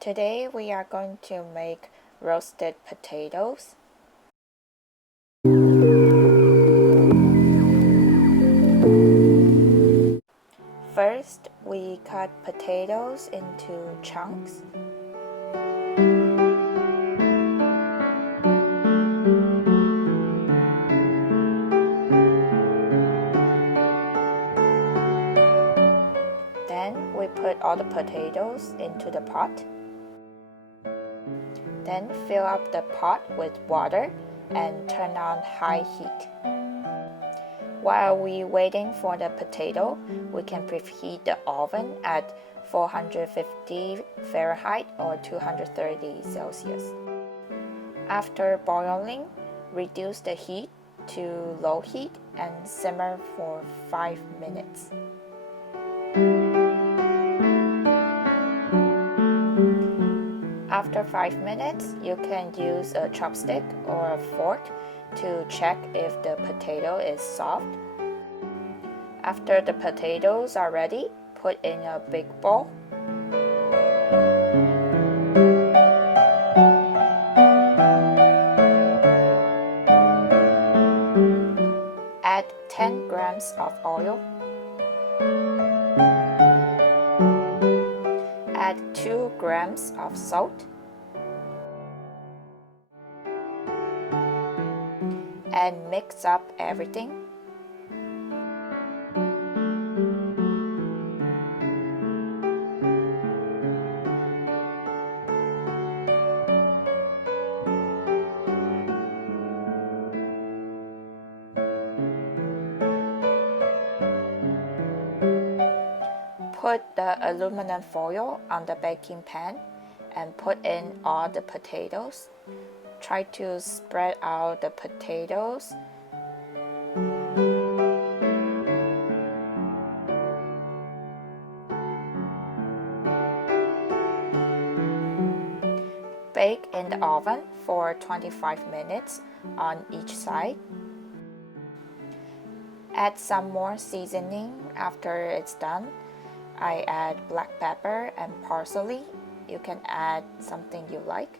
Today we are going to make roasted potatoes. First, we cut potatoes into chunks. Then we put all the potatoes into the pot. Then fill up the pot with water and turn on high heat. While we're waiting for the potato, we can preheat the oven at 450 Fahrenheit or 230 Celsius. After boiling, reduce the heat to low heat and simmer for 5 minutes. After 5 minutes, you can use a chopstick or a fork to check if the potato is soft. After the potatoes are ready, put in a big bowl. Add 10 grams of oil. Add 2 grams of salt. And mix up everything. Put the aluminum foil on the baking pan and put in all the potatoes. Try to spread out the potatoes. Bake in the oven for 25 minutes on each side. Add some more seasoning after it's done. I add black pepper and parsley. You can add something you like.